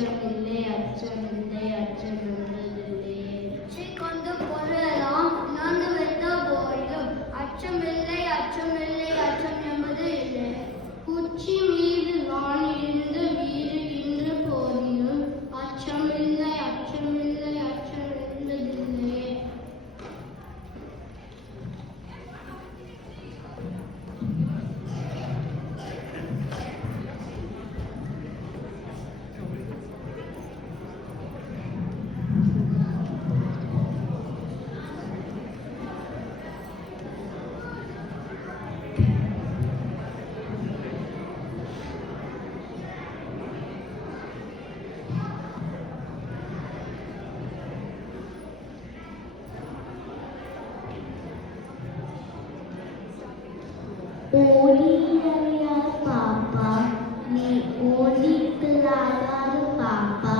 அச்சமில்லை அச்சமில்லை அச்சமில்லை கொண்டு பொருளெல்லாம் உணர்ந்து வைத்த போதிலும் அச்சமில்லை அச்சமில்லை அச்சம் என்பது இல்லை. உச்சி மீது வானிலிருந்து வீறுகின்ற போதிலும் அச்சமில்லை அச்சமில்லை அச்சம் என்பதில்லையே. ஓடியாத பாப்பா நீ ஓடிக்கலாத பாப்பா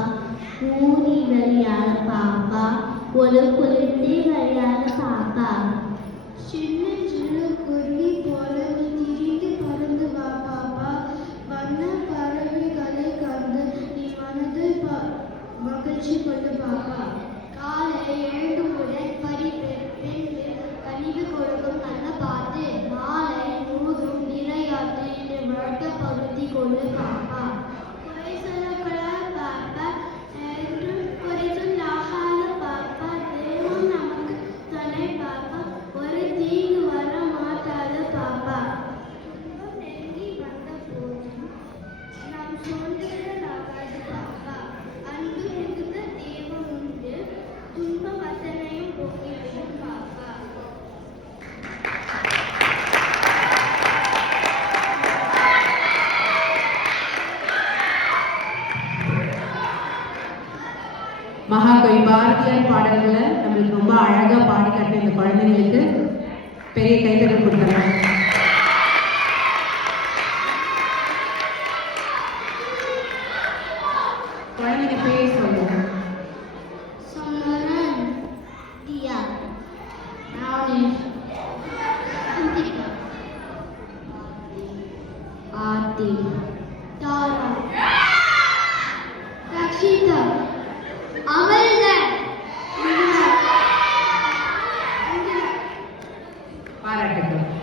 ஊதி விளையாட பாப்பா ஒரு குளிர்ந்து விளையாட பாப்பா சின்ன சின்ன குருவி போல நீ திரிந்து பறந்து வா பாப்பா வண்ண பறவைகளை கண்டு நீ மனதை மகிழ்ச்சி கொண்டு பாப்பா காலை எழுந்தவுடன் பறிப்பென்று கனிவு கொடுக்கும் நல்ல பாட்டு மாலை முழுதும் விளையாட்டு என்று வழக்க பகுதி கொண்டு பாப்பா குறை சொல்லக்கூடாத பாப்பா என்றும் குறை சொல்லாகாத பாப்பா தெய்வம் நமக்கு துணை பாப்பா ஒரு தீங்கு வர மாட்டாத பாப்பா துன்பம் நெருங்கி வந்த போதும் நாம் சோர்ந்திடலாகாது பாப்பா அன்பு மிகுந்த தெய்வம் உண்டு துன்ப வசனையும் போக்கிவிடும் பாப்பா. மகாகவி பாரதியார் பாடல்களை நம்மளுக்கு ரொம்ப அழகாக பாடி காட்டின இந்த குழந்தைங்களுக்கு பெரிய கைத்தறி கொடுத்துருவோம். குழந்தைங்க பேர் சொல்லுவோம். Sonoran, Tia, Brownish, Antika, Aarti, Tara, Rakshita, Amalda, பாராட்டுகள்.